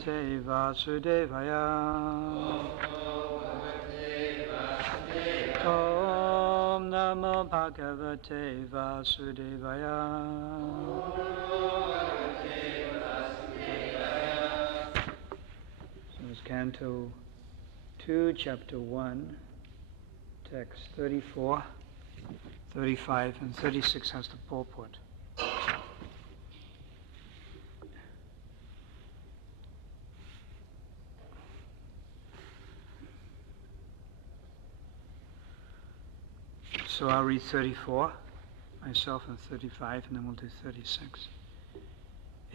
Bhagavate Vasudevaya. Om Namo Bhagavate Vasudevaya. So it's Canto 2, Chapter 1, text 34, 35, and 36 has the purport. So I'll read 34, myself, and 35, and then we'll do 36.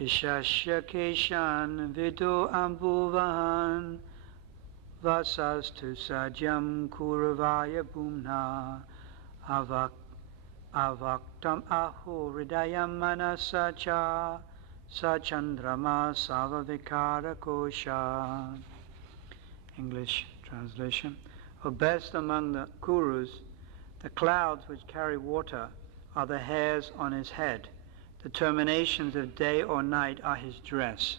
Ishasya Keshan Vido Ambuvan Vasastu Sajam Kuravaya Bhumna Avaktam Aho Hridayam Manasacha Sachandrama Savavikara Kosha. English translation. O best among the Kurus, the clouds which carry water are the hairs on his head. The terminations of day or night are his dress.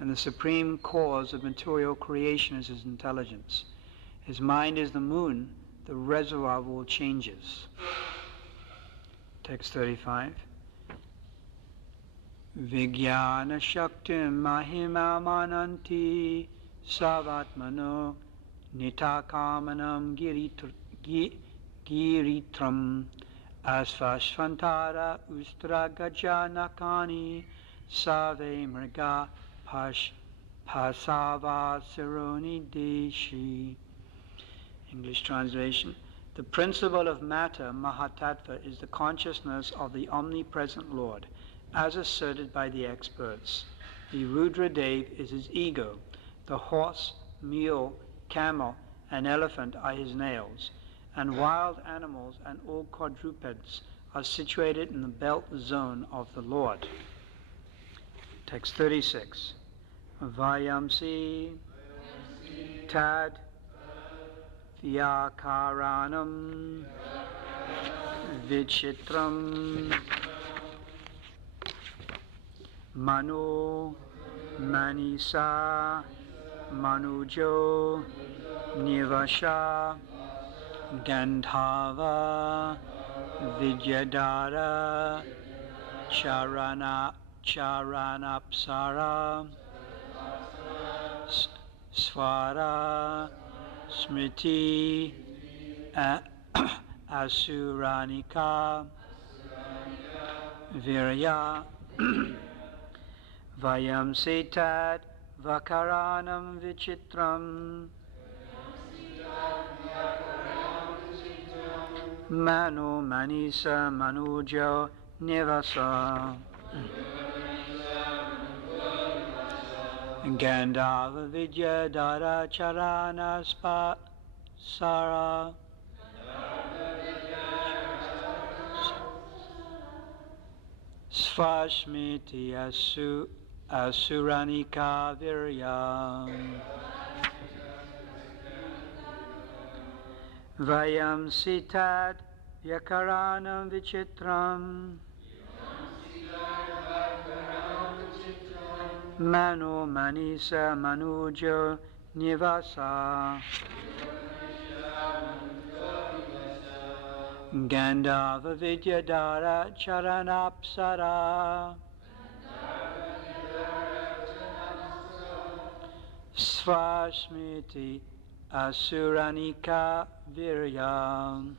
And the supreme cause of material creation is his intelligence. His mind is the moon, the reservoir of all changes. Text 35. Vijnana Shaktim Mahima Mananti Savatmano Nitakamanam Giritram Asvashvantara Ustra Gajanakani Save Mriga Pasava Sironi Deshi. English translation. The principle of matter, Mahatattva, is the consciousness of the omnipresent Lord, as asserted by the experts. The Rudradev is his ego. The horse, mule, camel, and elephant are his nails, and wild animals and all quadrupeds are situated in the belt zone of the Lord. Text 36. Vayamsi tad vyakaranam vichitram mano manisa manujo nivasha Gandhava Vidyadara Charanapsara Svara Smriti Asuranika Virya Vayam Setad Vakaranam Vichitram Mano Manisa Manujo Nivasa Gandhava Vidya Dara Charana Sara Svashmiti Asuranika Virya Vayam Sitad Vyakaranam Vichitram Mano Manisa Manujo Nivasa Gandhava Vidyadara Charanapsara Svashmiti Asuranika Virya.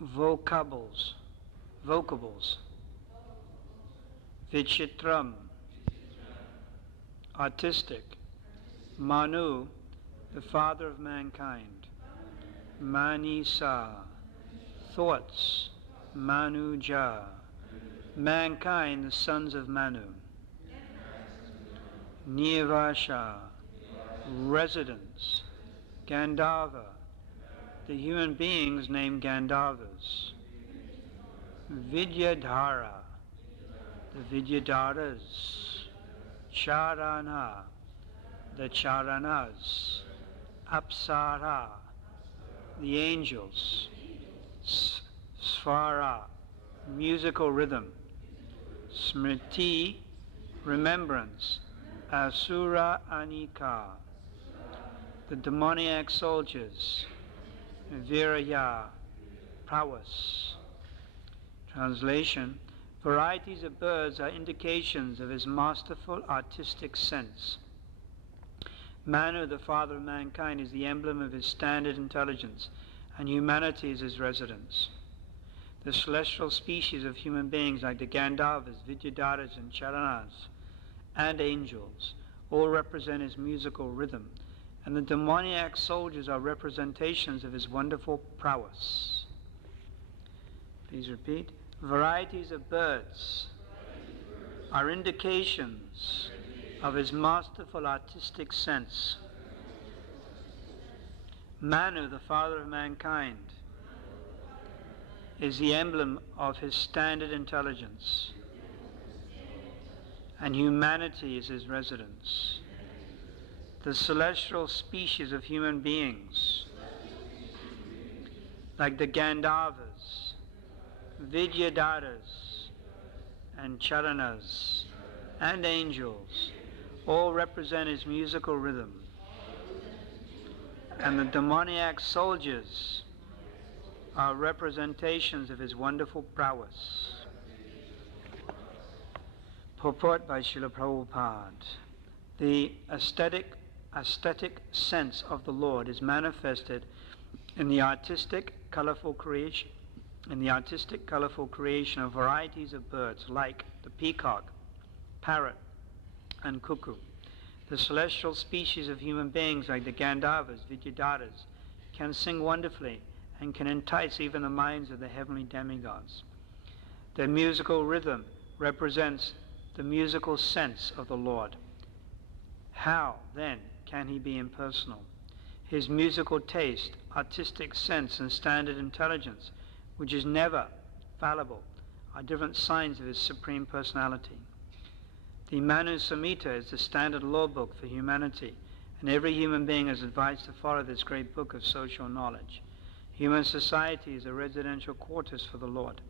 Vocables. Vichitram, artistic. Manu, the father of mankind. Manisa, thoughts. Manuja, mankind, the sons of Manu. Nivasha, residence. Gandhava, the human beings named Gandharvas. Vidyadhara, the Vidyadharas. Charana, the Charanas, Apsara, the angels, Svara, musical rhythm, Smriti, remembrance, Asura Anika, the demoniac soldiers, Viraya, prowess. Translation: varieties of birds are indications of his masterful artistic sense. Manu, the father of mankind, is the emblem of his standard intelligence, and humanity is his residence. The celestial species of human beings like the Gandharvas, Vidyadharas, and Charanas, and angels, all represent his musical rhythm, and the demoniac soldiers are representations of his wonderful prowess. Please repeat. Varieties of birds are indications of his masterful artistic sense. Manu, the father of mankind, is the emblem of his standard intelligence, and humanity is his residence. The celestial species of human beings, like the Gandharvas, Vidyadharas, and Charanas, and angels, all represent his musical rhythm, and the demoniac soldiers are representations of his wonderful prowess. Purport by Srila Prabhupada. The aesthetic sense of the Lord is manifested in the artistic, colorful creation of varieties of birds like the peacock, parrot, and cuckoo. The celestial species of human beings like the Gandharvas, Vidyadharas, can sing wonderfully and can entice even the minds of the heavenly demigods. Their musical rhythm represents the musical sense of the Lord. How, then, can he be impersonal? His musical taste, artistic sense, and standard intelligence, which is never fallible, are different signs of his supreme personality. The Manu Samhita is the standard law book for humanity, and every human being is advised to follow this great book of social knowledge. Human society is a residential quarters for the Lord.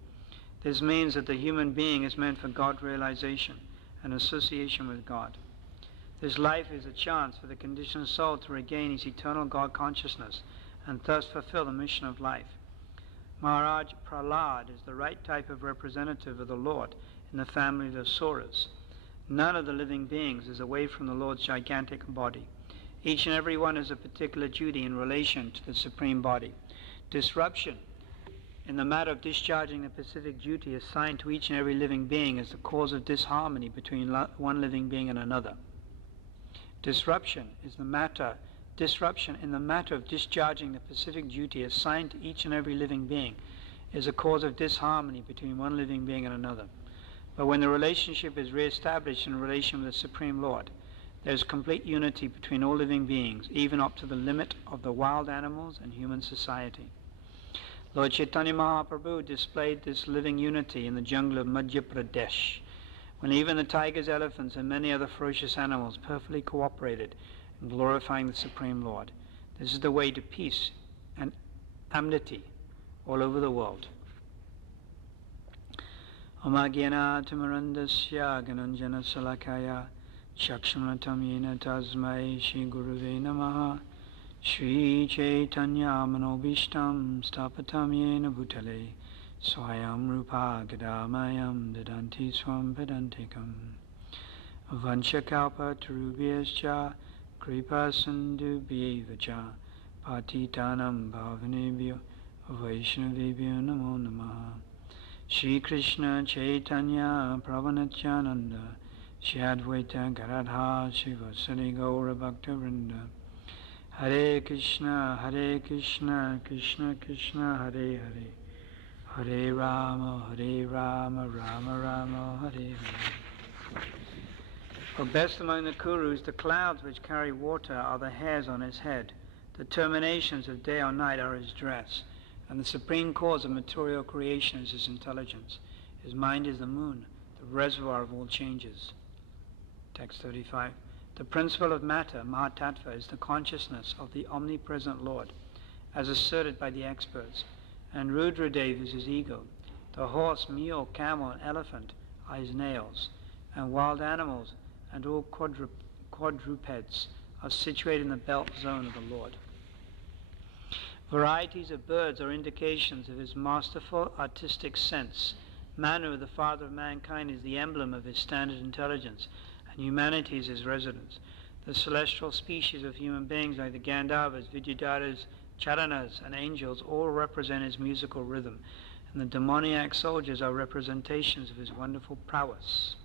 This means that the human being is meant for God realization and association with God. This life is a chance for the conditioned soul to regain its eternal God consciousness and thus fulfill the mission of life. Maharaj Prahlad is the right type of representative of the Lord in the family of the Asuras. None of the living beings is away from the Lord's gigantic body. Each and every one has a particular duty in relation to the Supreme Body. Disruption in the matter of discharging the specific duty assigned to each and every living being is the cause of disharmony between one living being and another. Disruption in the matter of discharging the specific duty assigned to each and every living being is a cause of disharmony between one living being and another. But when the relationship is re-established in relation with the Supreme Lord, there is complete unity between all living beings, even up to the limit of the wild animals and human society. Lord Chaitanya Mahaprabhu displayed this living unity in the jungle of Madhya Pradesh, when even the tigers, elephants, and many other ferocious animals perfectly cooperated in glorifying the Supreme Lord. This is the way to peace and amity all over the world. Om Agyanatimarandasya Gananjana Salakaya Chakshmanatam Yena Tasmai Shri Guruve Namaha Shri Chaitanya Manobishtam Stapatam Yena Bhutale Swayam Rupa Gadamayam Dadanti Swam Vedantikam Vanchakalpa Tarubhyascha Kripa Sindhu Bhyevacha Patitanam Bhavanebhyo Vaishnavebhyo Namo Namaha Shri Krishna Chaitanya Prabhanatyananda Shri Advaita Garadha Shivasari Gaura Bhakta Vrinda Hare Krishna Krishna Krishna Hare Hare Hare Rama Rama Rama Hare Hare. For best among the Kurus, the clouds which carry water are the hairs on his head. The terminations of day or night are his dress. And the supreme cause of material creation is his intelligence. His mind is the moon, the reservoir of all changes. Text 35. The principle of matter, Mahatattva, is the consciousness of the omnipresent Lord, as asserted by the experts, and Rudradev is his ego. The horse, mule, camel, and elephant are his nails, and wild animals and all quadrupeds are situated in the belt zone of the Lord. Varieties of birds are indications of his masterful artistic sense. Manu, the father of mankind, is the emblem of his standard intelligence, and humanity is his residence. The celestial species of human beings like the Gandharvas, Vidyadharas, Charanas, and angels all represent his musical rhythm, and the demoniac soldiers are representations of his wonderful prowess.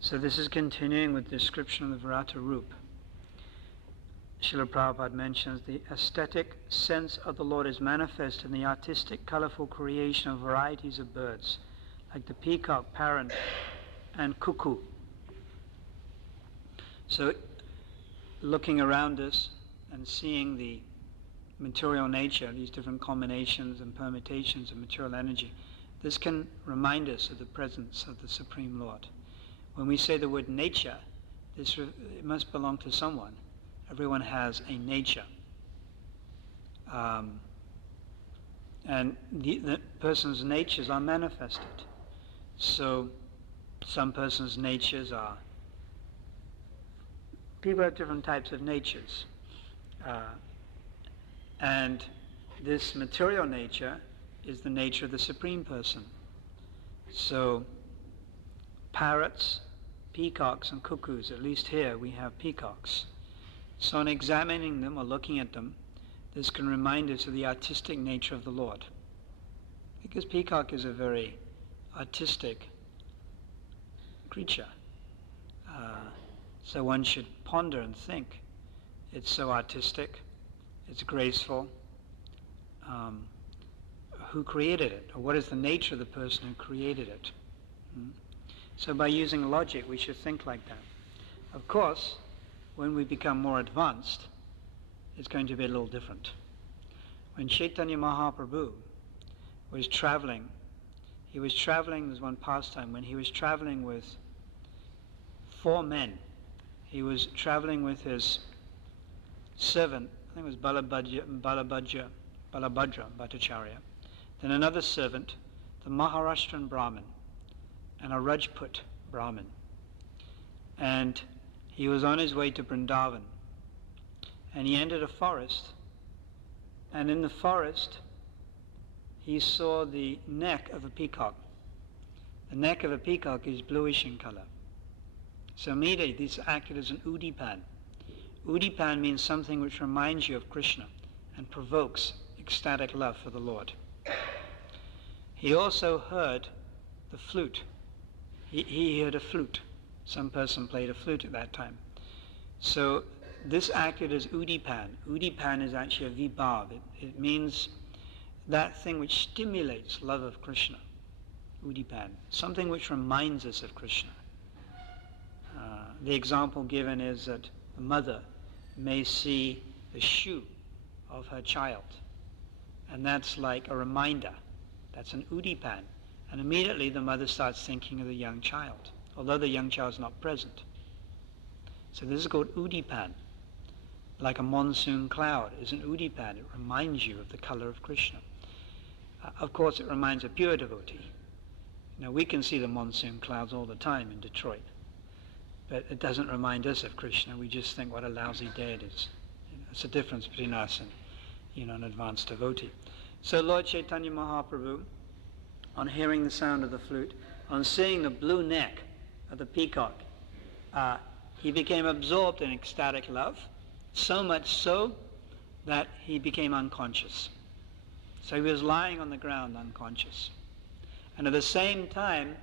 So this is continuing with the description of the Virata Rup. Srila Prabhupada mentions the aesthetic sense of the Lord is manifest in the artistic, colorful creation of varieties of birds, like the peacock, parrot, and cuckoo. So, looking around us and seeing the material nature, these different combinations and permutations of material energy, this can remind us of the presence of the Supreme Lord. When we say the word nature, it must belong to someone. Everyone has a nature. And the person's natures are manifested. So some person's natures are, people have different types of natures. And this material nature is the nature of the Supreme Person. So parrots, peacocks, and cuckoos, at least here we have peacocks. So in examining them or looking at them, this can remind us of the artistic nature of the Lord. Because peacock is a very artistic creature. So one should ponder and think. It's so artistic, it's graceful. Who created it? Or what is the nature of the person who created it? So by using logic, we should think like that. Of course, when we become more advanced, it's going to be a little different. When Chaitanya Mahaprabhu was traveling, there's one pastime, when he was traveling with 4 men. He was traveling with his servant, I think it was Balabhadra Bhattacharya, then another servant, the Maharashtran Brahmin, and a Rajput Brahmin. And he was on his way to Vrindavan, and he entered a forest, and in the forest he saw the neck of a peacock. The neck of a peacock is bluish in color. So immediately this acted as an udipan. Udipan means something which reminds you of Krishna and provokes ecstatic love for the Lord. He also heard the flute. He heard a flute. Some person played a flute at that time. So this acted as udipan. Udipan is actually a vibhav. It means that thing which stimulates love of Krishna. Udipan. Something which reminds us of Krishna. The example given is that the mother may see the shoe of her child, and that's like a reminder. That's an udipan. And immediately the mother starts thinking of the young child, although the young child is not present. So this is called udipan. Like a monsoon cloud is an udipan. It reminds you of the color of Krishna. Of course, it reminds a pure devotee. Now, we can see the monsoon clouds all the time in Detroit, but it doesn't remind us of Krishna. We just think, what a lousy day it is. It's the difference between us and, an advanced devotee. So Lord Chaitanya Mahaprabhu, on hearing the sound of the flute, on seeing the blue neck of the peacock, he became absorbed in ecstatic love, so much so that he became unconscious. So he was lying on the ground unconscious. And at the same time,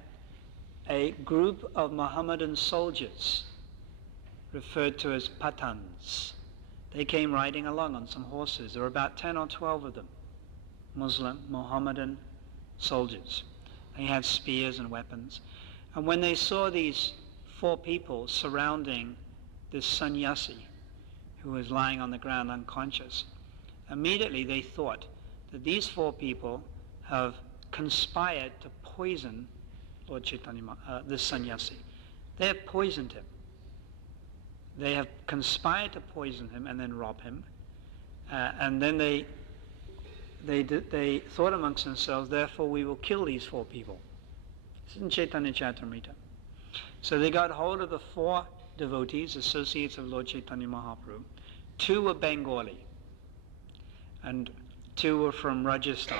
a group of Mohammedan soldiers, referred to as Pathans, they came riding along on some horses. There were about 10 or 12 of them, Muslim, Mohammedan soldiers. They had spears and weapons. And when they saw these 4 people surrounding this sannyasi who was lying on the ground unconscious, immediately they thought that these 4 people have conspired to poison Lord Chaitanya, this sannyasi. They have poisoned him. They have conspired to poison him and then rob him. And then they thought amongst themselves, therefore we will kill these 4 people. This is in Chaitanya Charitamrita. So they got hold of the 4 devotees, associates of Lord Chaitanya Mahaprabhu. 2 were Bengali, and 2 were from Rajasthan.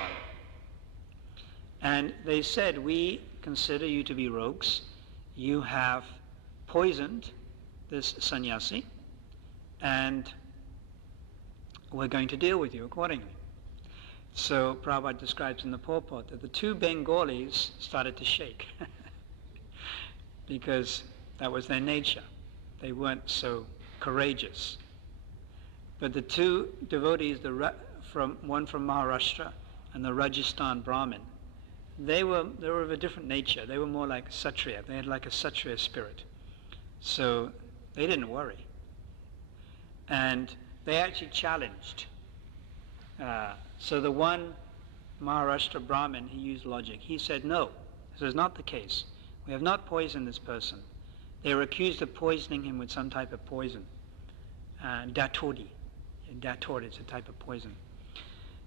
And they said, we consider you to be rogues. You have poisoned this sannyasi, and we're going to deal with you accordingly. So Prabhupada describes in the purport that the 2 Bengalis started to shake because that was their nature. They weren't so courageous. But the 2 devotees, one from Maharashtra and the Rajasthan Brahmin, they were of a different nature. They were more like Kshatriya. They had like a Kshatriya spirit. So they didn't worry. And they actually challenged. So the one Maharashtra Brahmin, he used logic. He said, no, this is not the case. We have not poisoned this person. They were accused of poisoning him with some type of poison. Datori. Datori is a type of poison.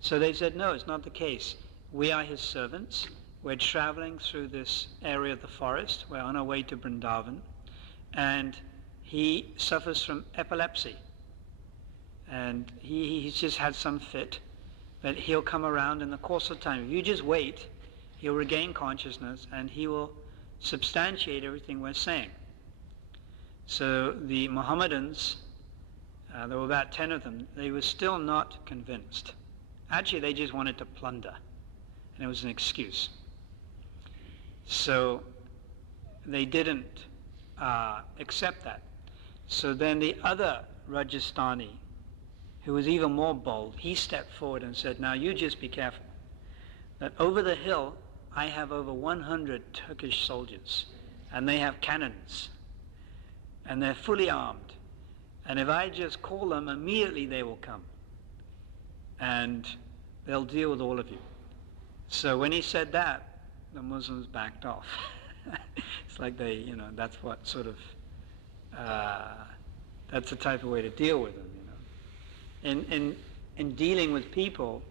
So they said, no, it's not the case. We are his servants. We're traveling through this area of the forest. We're on our way to Vrindavan. And he suffers from epilepsy. And he's just had some fit. But he'll come around in the course of time. If you just wait, he'll regain consciousness and he will substantiate everything we're saying. So the Mohammedans, there were about 10 of them, they were still not convinced. Actually, they just wanted to plunder. And it was an excuse. So they didn't accept that. So then the other Rajasthani, who was even more bold, he stepped forward and said, now you just be careful. That over the hill, I have over 100 Turkish soldiers, and they have cannons, and they're fully armed. And if I just call them, immediately they will come. And they'll deal with all of you. So when he said that, the Muslims backed off. It's like they, that's what sort of, that's the type of way to deal with them, In dealing with people,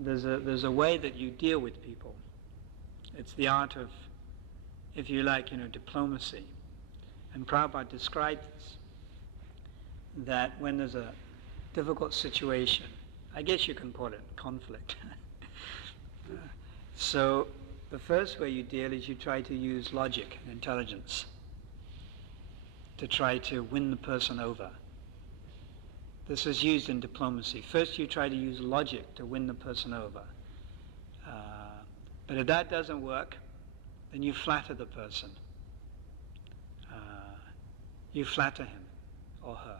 there's a way that you deal with people. It's the art of, if you like, diplomacy. And Prabhupada describes this, that when there's a difficult situation, I guess you can call it conflict. So the first way you deal is you try to use logic and intelligence to try to win the person over. This is used in diplomacy. First you try to use logic to win the person over. But if that doesn't work, then you flatter the person. You flatter him or her.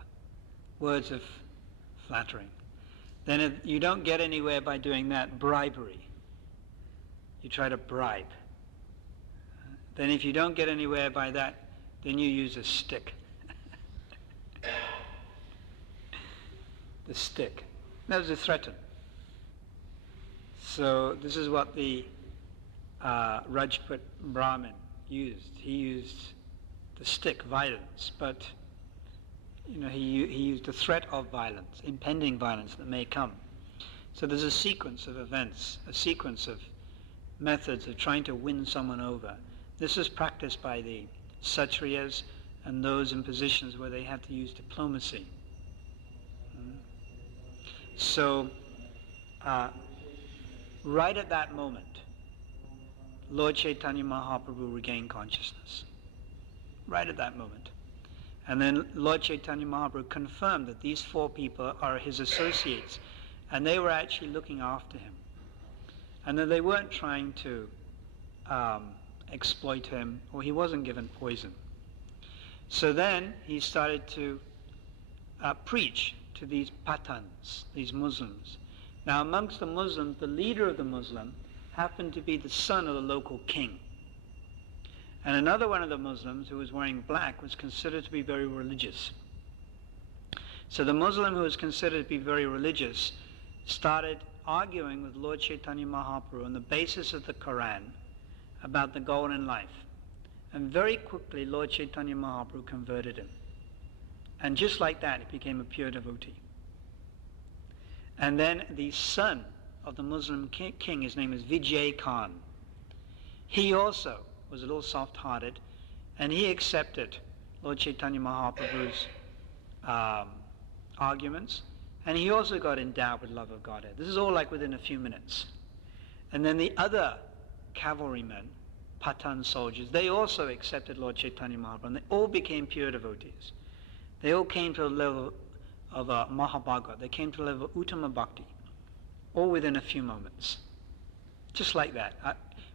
Words of flattering. Then if you don't get anywhere by doing that, bribery. You try to bribe. Then if you don't get anywhere by that, then you use a stick. The stick. That was a threaten. So this is what the Rajput Brahmin used. He used the stick, violence, but he used the threat of violence, impending violence that may come. So there's a sequence of events, a sequence of methods of trying to win someone over. This is practiced by the Kshatriyas and those in positions where they have to use diplomacy. So, right at that moment, Lord Chaitanya Mahaprabhu regained consciousness. Right at that moment. And then Lord Chaitanya Mahaprabhu confirmed that these 4 people are his associates, and they were actually looking after him. And that they weren't trying to exploit him, or he wasn't given poison. So then he started to preach to these Pathans, these Muslims. Now amongst the Muslims, the leader of the Muslim happened to be the son of the local king. And another one of the Muslims who was wearing black was considered to be very religious. So the Muslim who was considered to be very religious started arguing with Lord Chaitanya Mahaprabhu on the basis of the Quran about the goal in life. And very quickly, Lord Chaitanya Mahaprabhu converted him. And just like that, he became a pure devotee. And then the son of the Muslim king, his name is Vijay Khan. He also was a little soft-hearted, and he accepted Lord Chaitanya Mahaprabhu's arguments, and he also got endowed with love of Godhead. This is all like within a few minutes. And then the other cavalrymen, Pathan soldiers, they also accepted Lord Chaitanya Mahaprabhu, and they all became pure devotees. They all came to the level of Mahabhagavad. They came to the level of Uttama Bhakti, all within a few moments. Just like that.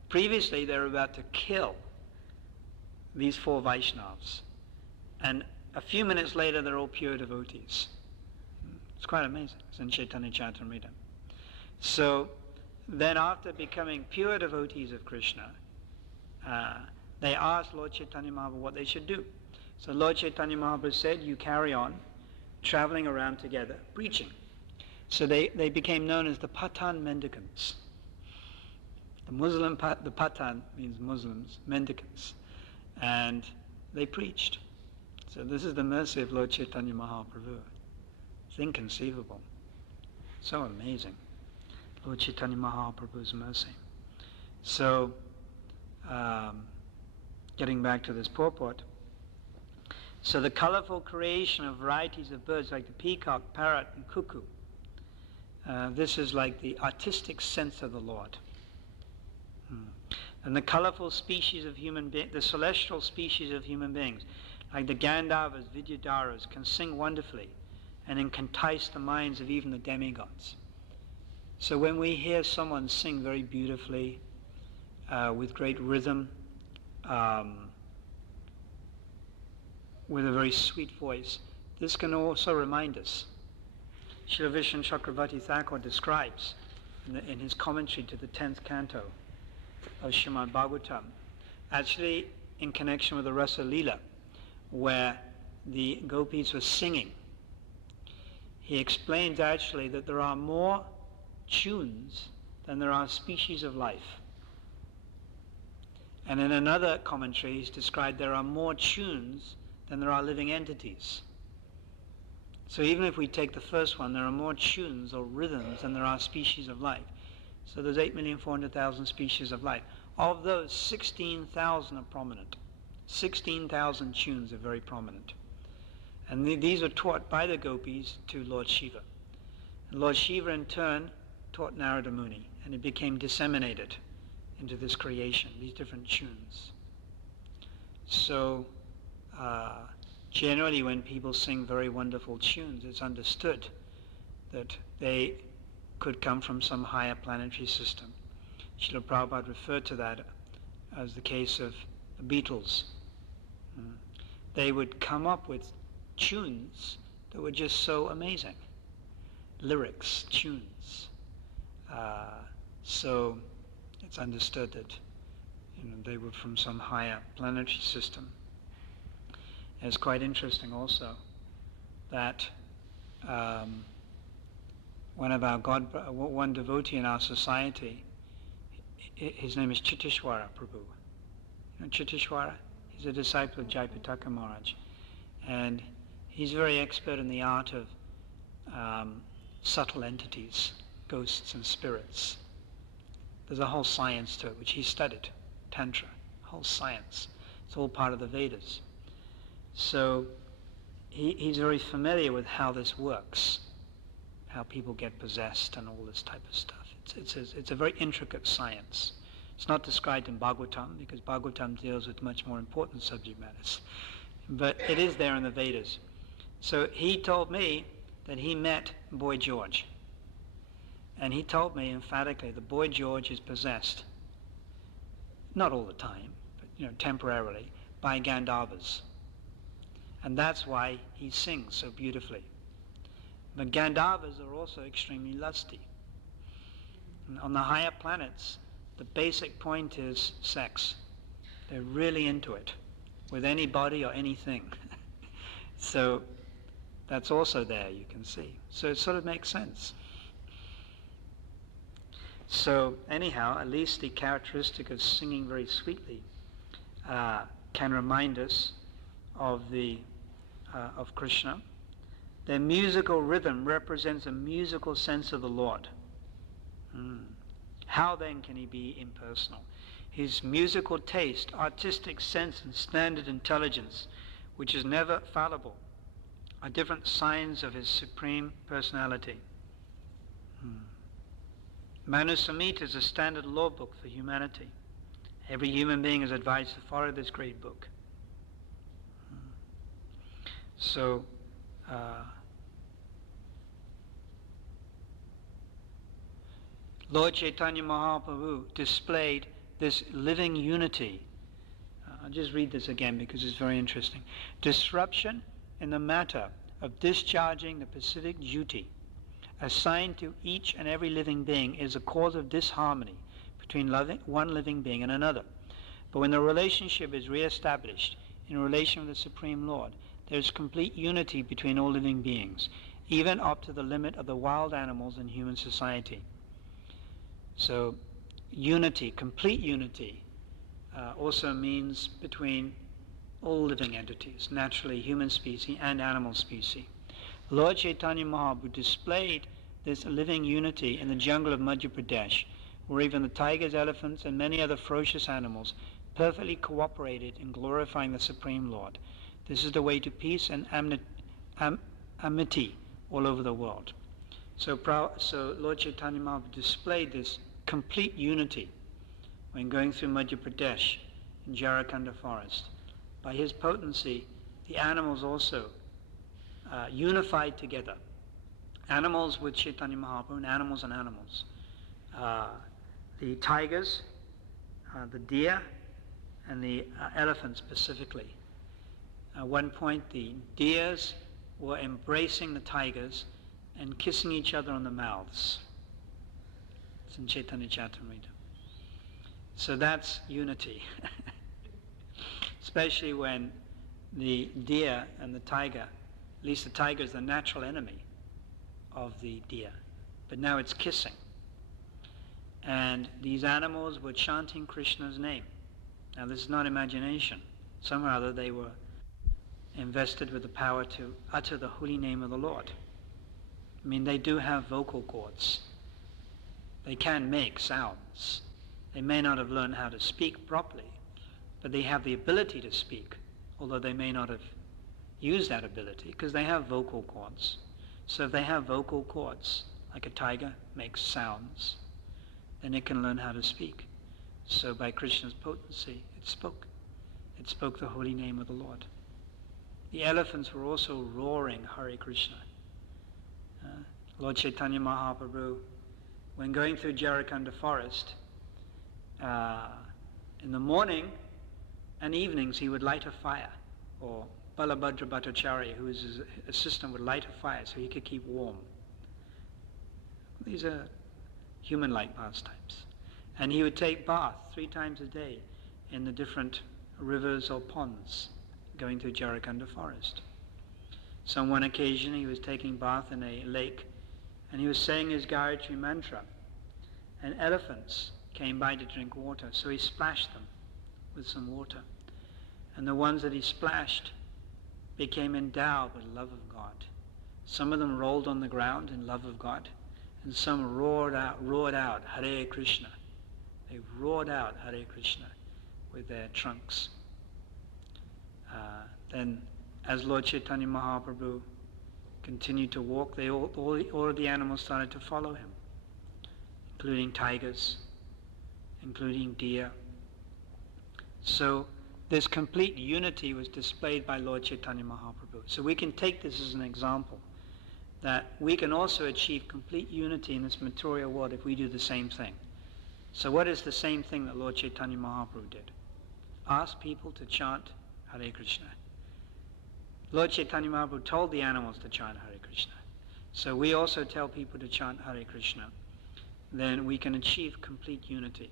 Previously, they were about to kill these four Vaishnavas. And a few minutes later, they're all pure devotees. It's quite amazing. It's in Chaitanya Charitamrita. So then after becoming pure devotees of Krishna, they asked Lord Chaitanya Mahaprabhu what they should do. So Lord Chaitanya Mahaprabhu said, you carry on traveling around together, preaching. So they became known as the Pathan mendicants. The Pathan means Muslims, mendicants. And they preached. So this is the mercy of Lord Chaitanya Mahaprabhu. It's inconceivable. So amazing. Lord Chaitanya Mahaprabhu's mercy. So, getting back to this purport. So the colorful creation of varieties of birds like the peacock, parrot, and cuckoo. This is like the artistic sense of the Lord. And the colorful species of human beings, the celestial species of human beings, like the Gandharvas, Vidyadharas, can sing wonderfully and entice the minds of even the demigods. So when we hear someone sing very beautifully, with great rhythm, with a very sweet voice, this can also remind us. Srila Vishnu Chakravarti Thakur describes in his commentary to the 10th canto of Srimad Bhagavatam, actually in connection with the Rasa Leela, where the gopis were singing. He explains actually that there are more tunes than there are species of life. And in another commentary, he's described there are more tunes than there are living entities. So even if we take the first one, there are more tunes or rhythms than there are species of life. So there's 8,400,000 species of life. Of those, 16,000 are prominent. 16,000 tunes are very prominent. And these are taught by the gopis to Lord Shiva. And Lord Shiva in turn taught Narada Muni, and it became disseminated into this creation, these different tunes. So generally when people sing very wonderful tunes, it's understood that they could come from some higher planetary system. Srila Prabhupada referred to that as the case of the Beatles. They would come up with tunes that were just so amazing. Lyrics, tunes. So it's understood that they were from some higher planetary system. And it's quite interesting also that one devotee in our society, his name is Chittishwara Prabhu. You know Chittishwara? He's a disciple of Jayapataka Maharaj. And he's very expert in the art of subtle entities, ghosts and spirits. There's a whole science to it, which he studied, Tantra, whole science. It's all part of the Vedas. So he's very familiar with how this works, how people get possessed and all this type of stuff. It's a very intricate science. It's not described in Bhagavatam, because Bhagavatam deals with much more important subject matters. But it is there in the Vedas. So he told me that he met Boy George. And he told me emphatically that Boy George is possessed, not all the time, but temporarily, by Gandharvas. And that's why he sings so beautifully. But Gandharvas are also extremely lusty. And on the higher planets, the basic point is sex. They're really into it, with anybody or anything. So that's also there, you can see. So it sort of makes sense. So anyhow, at least the characteristic of singing very sweetly can remind us of of Krishna. Their musical rhythm represents a musical sense of the Lord. How then can he be impersonal? His musical taste, artistic sense, and standard intelligence, which is never fallible, are different signs of his supreme personality. Manusamhita is a standard law book for humanity. Every human being is advised to follow this great book. So, Lord Chaitanya Mahaprabhu displayed this living unity. I'll just read this again because it's very interesting. Disruption in the matter of discharging the specific duty assigned to each and every living being is a cause of disharmony between one living being and another. But when the relationship is re-established in relation with the Supreme Lord, there is complete unity between all living beings, even up to the limit of the wild animals in human society. So unity, complete unity, also means between all living entities, naturally human species and animal species. Lord Chaitanya Mahaprabhu displayed this living unity in the jungle of Madhya Pradesh, where even the tigers, elephants, and many other ferocious animals perfectly cooperated in glorifying the Supreme Lord. This is the way to peace and amity all over the world. So Lord Chaitanya Mahaprabhu displayed this complete unity when going through Madhya Pradesh in Jharkhand forest. By his potency, the animals also unified together. Animals with Chaitanya Mahaprabhu and animals. The tigers, the deer, and the elephants specifically. At one point, the deers were embracing the tigers and kissing each other on the mouths. It's in Chaitanya Charitamrita. So that's unity. Especially when the deer and the tiger, at least the tiger is the natural enemy of the deer, but now it's kissing. And these animals were chanting Krishna's name. Now this is not imagination. Somehow or other they were invested with the power to utter the holy name of the Lord. I mean, they do have vocal cords. They can make sounds. They may not have learned how to speak properly, but they have the ability to speak, although they may not have used that ability because they have vocal cords. So if they have vocal cords, like a tiger makes sounds, then it can learn how to speak. So by Krishna's potency, it spoke. It spoke the holy name of the Lord. The elephants were also roaring Hare Krishna. Lord Chaitanya Mahaprabhu, when going through Jharkhand forest, in the morning and evenings he would light a fire, or Balabhadra Bhattacharya, who was his assistant, would light a fire so he could keep warm. These are human-like pastimes. And he would take bath 3 times a day in the different rivers or ponds going through Jharkhand forest. So on one occasion he was taking bath in a lake and he was saying his Gayatri mantra, and elephants came by to drink water, so he splashed them with some water. And the ones that he splashed became endowed with love of God. Some of them rolled on the ground in love of God, and some roared out Hare Krishna. They roared out Hare Krishna with their trunks. Then as Lord Chaitanya Mahaprabhu continued to walk, all of the animals started to follow him, including tigers, including deer. So this complete unity was displayed by Lord Chaitanya Mahaprabhu. So we can take this as an example that we can also achieve complete unity in this material world if we do the same thing. So what is the same thing that Lord Chaitanya Mahaprabhu did? Ask people to chant Hare Krishna. Lord Chaitanya Mahaprabhu told the animals to chant Hare Krishna. So we also tell people to chant Hare Krishna. Then we can achieve complete unity.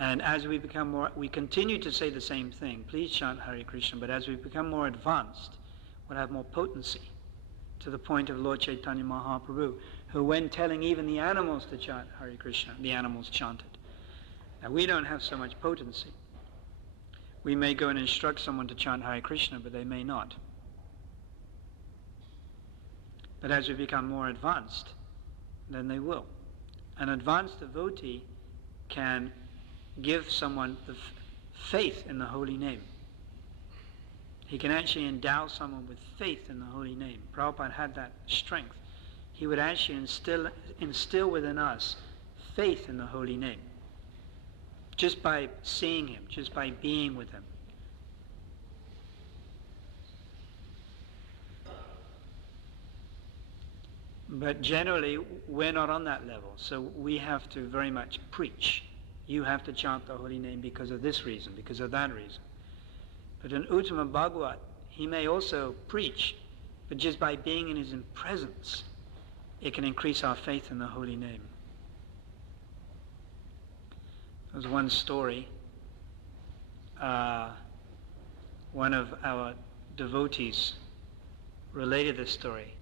And as we become more, we continue to say the same thing, please chant Hare Krishna, but as we become more advanced, we'll have more potency, to the point of Lord Chaitanya Mahaprabhu, who when telling even the animals to chant Hare Krishna, the animals chanted. Now, we don't have so much potency. We may go and instruct someone to chant Hare Krishna, but they may not. But as we become more advanced, then they will. An advanced devotee can give someone the faith in the holy name. He can actually endow someone with faith in the holy name. Prabhupada had that strength. He would actually instill within us faith in the holy name. Just by seeing him, just by being with him. But generally, we're not on that level, so we have to very much preach. You have to chant the holy name because of this reason, because of that reason. But an Uttama Bhagavat, he may also preach, but just by being in his presence, it can increase our faith in the holy name. There was one story. One of our devotees related this story.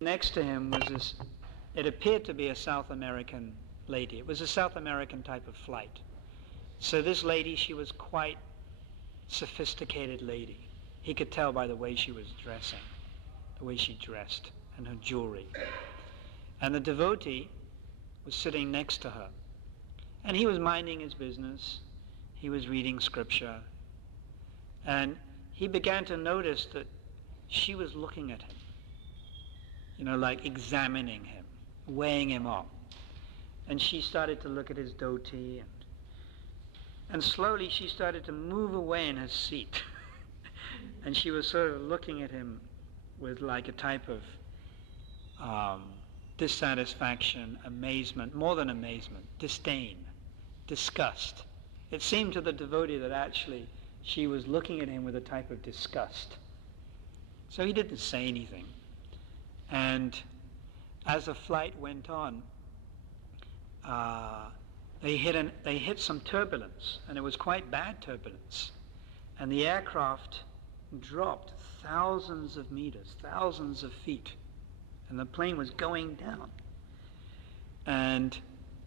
Next to him was this, it appeared to be a South American lady. It was a South American type of flight. So this lady, she was quite sophisticated lady. He could tell by the way she was dressing, the way she dressed, and her jewelry. And the devotee was sitting next to her. And he was minding his business. He was reading scripture. And he began to notice that she was looking at him. You know, like examining him, weighing him up. And she started to look at his dhoti, and slowly she started to move away in her seat. And she was sort of looking at him with like a type of dissatisfaction, amazement, more than amazement, disdain, disgust. It seemed to the devotee that actually she was looking at him with a type of disgust. So he didn't say anything. And as the flight went on, they hit some turbulence, and it was quite bad turbulence. And the aircraft dropped thousands of meters, thousands of feet, and the plane was going down. And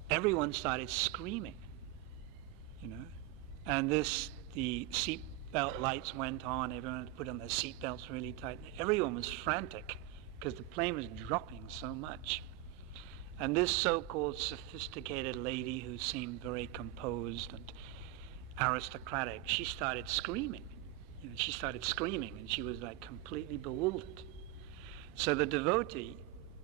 everyone started screaming, you know. And the seat belt lights went on. Everyone had to put on their seat belts really tight. Everyone was frantic because the plane was dropping so much. And this so-called sophisticated lady who seemed very composed and aristocratic, she started screaming. You know, she started screaming, and she was like completely bewildered. So the devotee,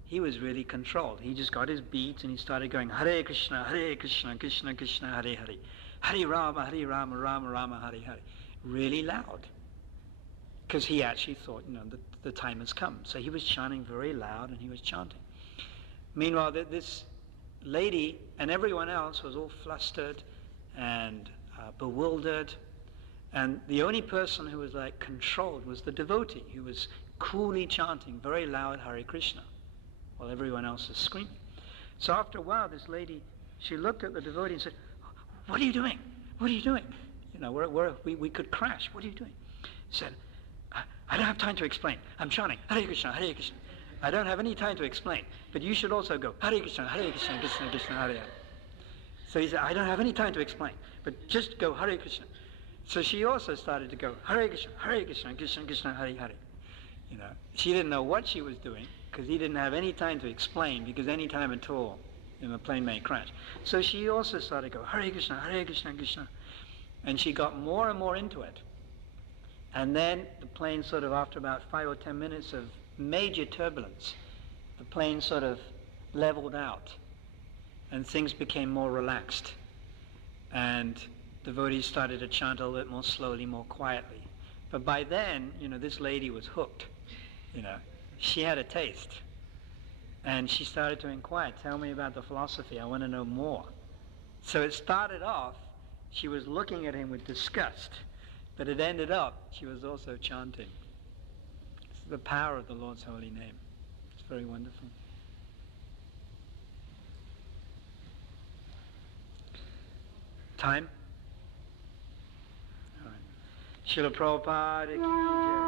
he was really controlled. He just got his beats and he started going, Hare Krishna, Krishna Krishna, Hare Hare, Hare Rama, Rama Rama, Hare Hare, really loud. Because he actually thought, you know, the time has come. So he was chanting very loud, and he was chanting. Meanwhile, this lady and everyone else was all flustered and bewildered. And the only person who was like controlled was the devotee, who was coolly chanting very loud Hare Krishna, while everyone else was screaming. So after a while, this lady, she looked at the devotee and said, "What are you doing? What are you doing? You know, we could crash. What are you doing?" He said, "I don't have time to explain. I'm chanting Hare Krishna, Hare Krishna. I don't have any time to explain, but you should also go Hare Krishna, Krishna Krishna, Hare Hare." So he said, "I don't have any time to explain, but just go Hare Krishna." So she also started to go Hare Krishna, Krishna Krishna, Hare Hare. You know, she didn't know what she was doing because he didn't have any time to explain, because any time at all, you know, the plane may crash. So she also started to go Hare Krishna, Krishna, and she got more and more into it. And then the plane sort of, after about 5 or 10 minutes of major turbulence, the plane sort of leveled out and things became more relaxed. And devotees started to chant a little bit more slowly, more quietly. But by then, you know, this lady was hooked. You know, she had a taste. And she started to inquire, "Tell me about the philosophy, I want to know more." So it started off, she was looking at him with disgust, but it ended up, she was also chanting. It's the power of the Lord's holy name. It's very wonderful. Time? All right. Srila Prabhupada ki jai.